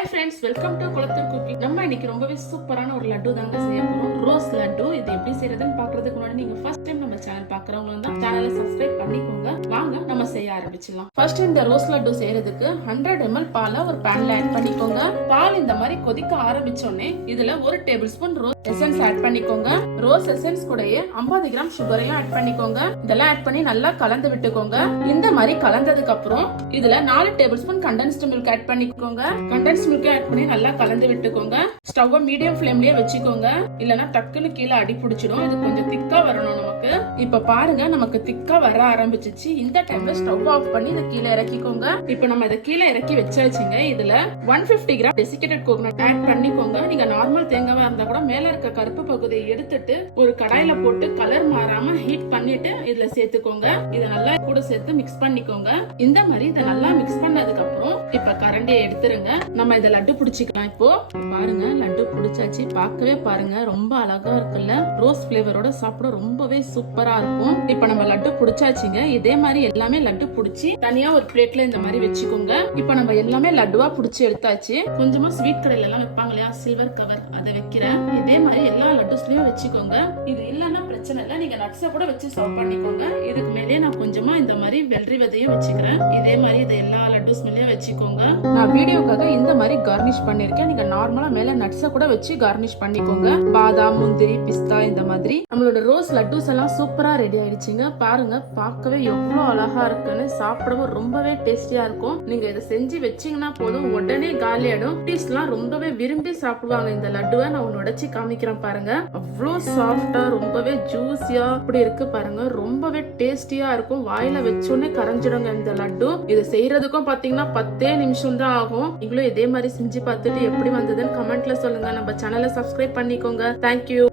Hi friends welcome to Kulathur cooking நம்ம இன்னைக்கு ரொம்பவே சூப்பரான ஒரு லட்டு தாங்க செய்ய போறோம். ரோஸ் லட்டு. இது எப்படி செய்யறதுன்னு பாக்குறதுக்கு முன்னாடி நீங்க ஃபர்ஸ்ட் டைம் நம்ம சேனல் பாக்குறவங்க தான். சேனலை சப்ஸ்கிரைப் பண்ணிக்கோங்க. வாங்க நம்ம செய்ய ஆரம்பிச்சிடலாம். ஃபர்ஸ்ட் இந்த ரோஸ் லட்டு செய்யறதுக்கு ஹண்ட்ரட் எம்எல் பாலை ஒரு பேன்ல ஆட் பண்ணிக்கோங்க. பால் இந்த மாதிரி கொதிக்க ஆரம்பிச்சோடனே இதுல ஒரு tablespoon rose essence add பண்ணிக்கோங்க. ரோஸ் எசன்ஸ் கூடயே 50 கிராம் சுகரையும் ஆட் பண்ணிக்கோங்க. இதெல்லாம் ஆட் பண்ணி நல்லா கலந்து விட்டுக்கோங்க. இந்த மாதிரி கலந்ததுக்கு அப்புறம் இதுல நாலு tablespoon condensed milk add பண்ணிக்கோங்க கண்டென்ஸ் மில்க் ஆட் பண்ணி நல்லா கலந்து விட்டுக்கோங்க. ஸ்டவ் மீடியம் ஃப்ளேம்லயே வச்சுக்கோங்க. இல்லனா டக்குன்னு கீழே அடி பிடிச்சிடும். இது கொஞ்சம் திக்கா வரணும் நமக்கு. இப்ப பாருங்க நமக்கு திக்கா வர ஆரம்பிச்சிச்சு. இந்த டைம்ல ஸ்டவ் ஆஃப் பண்ணி இதை கீழே இறக்கிக்கோங்க. இப்ப நம்ம இதை கீழே இறக்கி வச்சாச்சுங்க. இதுல one fifty gram desiccated coconut add பண்ணிக்கோங்க. நீங்க நார்மல் தேங்காவா இருந்தா கூட மேல இருக்க கருப்பு பகுதியை எடுத்துட்டு ஒரு கடாயில போட்டு கலர் மாறாம ஹீட் பண்ணிட்டு இதுல சேர்த்துக்கோங்க. இதை நல்லா கூட சேர்த்து மிக்ஸ் பண்ணிக்கோங்க. இந்த மாதிரி இதை நல்லா மிக்ஸ் பண்ணதுக்கு அப்புறம் இப்ப கரண்டியை எடுத்துருங்க. நம்ம இதை லட்டு பிடிச்சிக்கலாம் இப்போ. பாருங்க லட்டு பிடிச்சாச்சு. பார்க்கவே பாருங்க ரொம்ப அழகா இருக்குல்ல? ரோஸ் பிளேவரோட சாப்பிட ரொம்பவே சூப்பரா இருக்கும். இப்ப நம்ம லட்டு பிடிச்சாச்சுங்க. இதே மாதிரி எல்லாமே லட்டு பிடிச்சி தனியா ஒரு பிளேட்ல இந்த மாதிரி வச்சுக்கோங்க. இப்ப நம்ம எல்லாமே லட்டுவா பிடிச்சி எடுத்தாச்சு. கொஞ்சமா ஸ்வீட் கடையில எல்லாம் வைப்பாங்க இல்லையா? சில்வர் கவர் அதை வைக்கிறேன். இதே மாதிரி எல்லா லட்டுஸ்லயும் வச்சுக்கோங்க. இது இல்லைன்னா பிரச்சனை இல்லை. நீங்க நட்ஸை கூட வச்சு சாப் பண்ணிக்கோங்க. இதுக்கு மேலே நான் கொஞ்சமா இந்த மாதிரி வெள்ளரி விதையும் வச்சுக்கிறேன். இதே மாதிரி இது எல்லா லட்டுஸ் மேலேயும் வச்சுக்கோங்க. நான் வீடியோக்காக இந்த மாதிரி கார்னிஷ் பண்ணிருக்கேன் நீங்க நார்மலா மேல நட்ஸ கூட வச்சு கார்னிஷ் பண்ணிக்கோங்க. பாதாம் முந்திரி பிஸ்தா இந்த மாதிரி. நம்மளோட ரோஸ் லட்டூஸ் எல்லாம் சூப்பரா ரெடி ஆயிடுச்சுங்க. பாருங்க பார்க்கவே எவ்வளவு அழகா இருக்குன்னு சாப்பிடவும் ரொம்பவே டேஸ்டியா இருக்கும். நீங்க இதை செஞ்சு வச்சீங்கன்னா போதும் உடனே காலியாடும் குட்டீஸ்லாம் ரொம்பவே விரும்பி சாப்பிடுவாங்க இந்த லட்டுவை. நான் ஒன்னு உடச்சி காமிக்கிறேன் பாருங்க. அவ்வளோ சாஃப்டா ரொம்பவே ஜூஸியா இப்படி இருக்கு பாருங்க. ரொம்பவே டேஸ்டியா இருக்கும். வாயில வச்சோடனே கரைஞ்சிடுங்க இந்த லட்டு. இதை செய்யறதுக்கும் பாத்தீங்கன்னா பத்தே நிமிஷம் தான் ஆகும். நீங்களும் இதே மாதிரி செஞ்சு பார்த்துட்டு எப்படி வந்ததுன்னு கமெண்ட்ல சொல்லுங்க. நம்ம சேனலை சப்ஸ்கிரைப் பண்ணிக்கோங்க. தேங்க்யூ